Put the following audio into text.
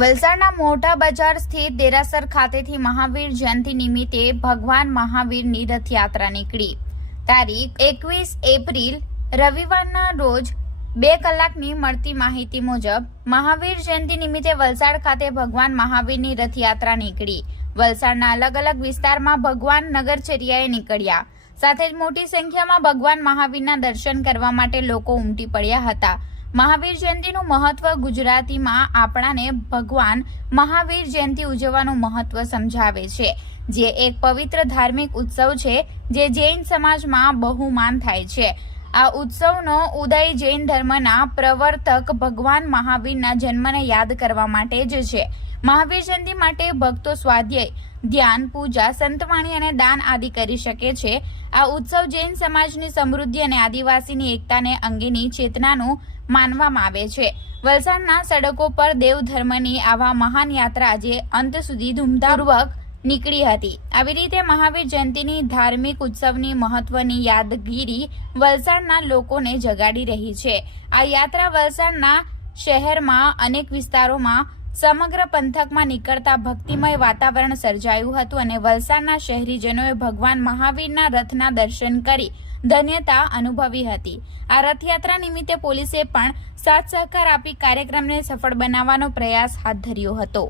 વલસાડના મોટા બજાર સ્થિત દેરાસર ખાતેથી મહાવીર જયંતિ નિમિત્તે ભગવાન મહાવીરની રથયાત્રા નીકળી. તારીખ એકવીસ એપ્રિલ, રવિવારના રોજ બે કલાકની મળતી માહિતી મુજબ, મહાવીર જયંતિ નિમિત્તે વલસાડ ખાતે ભગવાન મહાવીરની રથયાત્રા નીકળી. વલસાડના અલગ અલગ વિસ્તારમાં ભગવાન નગરચર્યાએ નીકળ્યા. સાથે જ મોટી સંખ્યામાં ભગવાન મહાવીરના દર્શન કરવા માટે લોકો ઉમટી પડ્યા હતા. મહાવીર જયંતિનું મહત્વ ગુજરાતીમાં આપણાને ભગવાન મહાવીર જયંતિ ઉજવવાનું મહત્વ સમજાવે છે. જે એક પવિત્ર ધાર્મિક ઉત્સવ છે, જે જૈન સમાજમાં બહુમાન થાય છે. આ ઉત્સવનો ઉદય જૈન ધર્મના પ્રવર્તક ભગવાન મહાવીરના જન્મને યાદ કરવા માટે જ છે. મહાવીર જયંતિ માટે ભક્તો સ્વાધ્યાય, ધ્યાન, પૂજા, સંતવાણી અને દાન આદિ કરી શકે છે. આ ઉત્સવ જૈન સમાજની સમૃદ્ધિ અને આદિવાસીની એકતાને અંગેની ચેતનાનું માનવામાં આવે છે. વલસાડના સડકો પર દેવધર્મની આવા મહાન યાત્રા આજે અંત સુધી ધૂમધામપૂર્વક નીકળી હતી. આવી રીતે મહાવીર જયંતિની ધાર્મિક ઉત્સવની મહત્વની યાદગીરી વલસાડના લોકોને જગાડી રહી છે. આ યાત્રા વલસાડના શહેરમાં અનેક વિસ્તારોમાં સમગ્ર પંથકમાં નીકળતા ભક્તિમય વાતાવરણ સર્જાયું હતું અને વલસાડના શહેરીજનોએ ભગવાન મહાવીરના રથના દર્શન કરી ધન્યતા અનુભવી હતી. આ રથયાત્રા નિમિત્તે પોલીસે પણ સાથ સહકાર આપી કાર્યક્રમને સફળ બનાવવાનો પ્રયાસ હાથ ધર્યો હતો.